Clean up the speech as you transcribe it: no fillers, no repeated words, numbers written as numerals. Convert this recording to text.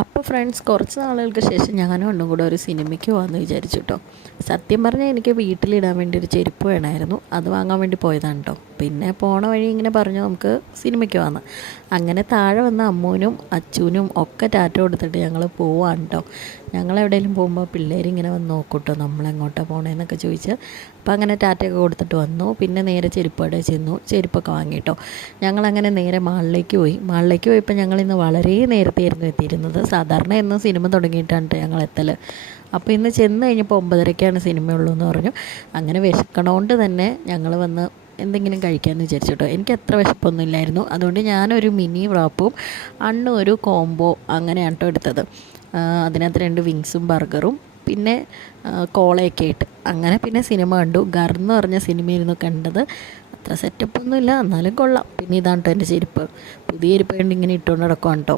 അപ്പോൾ ഫ്രണ്ട്സ് കുറച്ച് നാളുകൾക്ക് ശേഷം ഞാനും ഒന്നും കൂടെ ഒരു സിനിമയ്ക്ക് പോകാമെന്ന് വിചാരിച്ചു കേട്ടോ. സത്യം പറഞ്ഞാൽ എനിക്ക് വീട്ടിലിടാൻ വേണ്ടി ഒരു ചെരുപ്പ് വേണമായിരുന്നു. അത് വാങ്ങാൻ വേണ്ടി പോയതാണ് കേട്ടോ. പിന്നെ പോണ വഴി ഇങ്ങനെ പറഞ്ഞു നമുക്ക് സിനിമയ്ക്ക് പോകാമെന്ന്. അങ്ങനെ താഴെ വന്ന അമ്മൂനും അച്ചൂനും ഒക്കെ ടാറ്റ കൊടുത്തിട്ട് ഞങ്ങൾ പോവാണ് കേട്ടോ. ഞങ്ങൾ എവിടെയെങ്കിലും പോകുമ്പോൾ പിള്ളേരിങ്ങനെ വന്ന് നോക്കൂട്ടോ നമ്മളെങ്ങോട്ടാണ് പോകണേന്നൊക്കെ ചോദിച്ച്. അപ്പോൾ അങ്ങനെ ടാറ്റയൊക്കെ കൊടുത്തിട്ട് വന്നു. പിന്നെ നേരെ ചെരുപ്പ് കടയിൽ ചെന്നു, ചെരുപ്പൊക്കെ വാങ്ങിയിട്ടോ. ഞങ്ങളങ്ങനെ നേരെ മാളിലേക്ക് പോയപ്പോൾ ഞങ്ങളിന്ന് വളരെ നേരത്തെയായിരുന്നു എത്തിയിരുന്നത്. സാധാരണ എന്നും സിനിമ തുടങ്ങിയിട്ടാണ് ഞങ്ങൾ എത്തൽ. അപ്പോൾ ഇന്ന് ചെന്ന് കഴിഞ്ഞപ്പോൾ 9:30ക്കാണ് സിനിമയുള്ളൂ എന്ന് പറഞ്ഞു. അങ്ങനെ വിശക്കണോണ്ട് തന്നെ ഞങ്ങൾ വന്ന് എന്തെങ്കിലും കഴിക്കാമെന്ന് വിചാരിച്ചു കേട്ടോ. എനിക്ക് അത്ര വിശപ്പൊന്നും ഇല്ലായിരുന്നു. അതുകൊണ്ട് ഞാനൊരു മിനി വ്രാപ്പും അണ്ണും ഒരു കോംബോ അങ്ങനെയാണ് കേട്ടോ എടുത്തത്. അതിനകത്ത് 2 വിങ്സും ബർഗറും പിന്നെ കോളയൊക്കെ ആയിട്ട് അങ്ങനെ പിന്നെ സിനിമ കണ്ടു. എന്ന് പറഞ്ഞ സിനിമയായിരുന്നു കണ്ടത്. അത്ര സെറ്റപ്പൊന്നുമില്ല, എന്നാലും കൊള്ളാം. പിന്നെ ഇതാണ് കേട്ടോ എൻ്റെ ചെരുപ്പ്. പുതിയ ചെരുപ്പ് കണ്ട് ഇങ്ങനെ ഇട്ടുകൊണ്ട് നടക്കുവാണ് കേട്ടോ.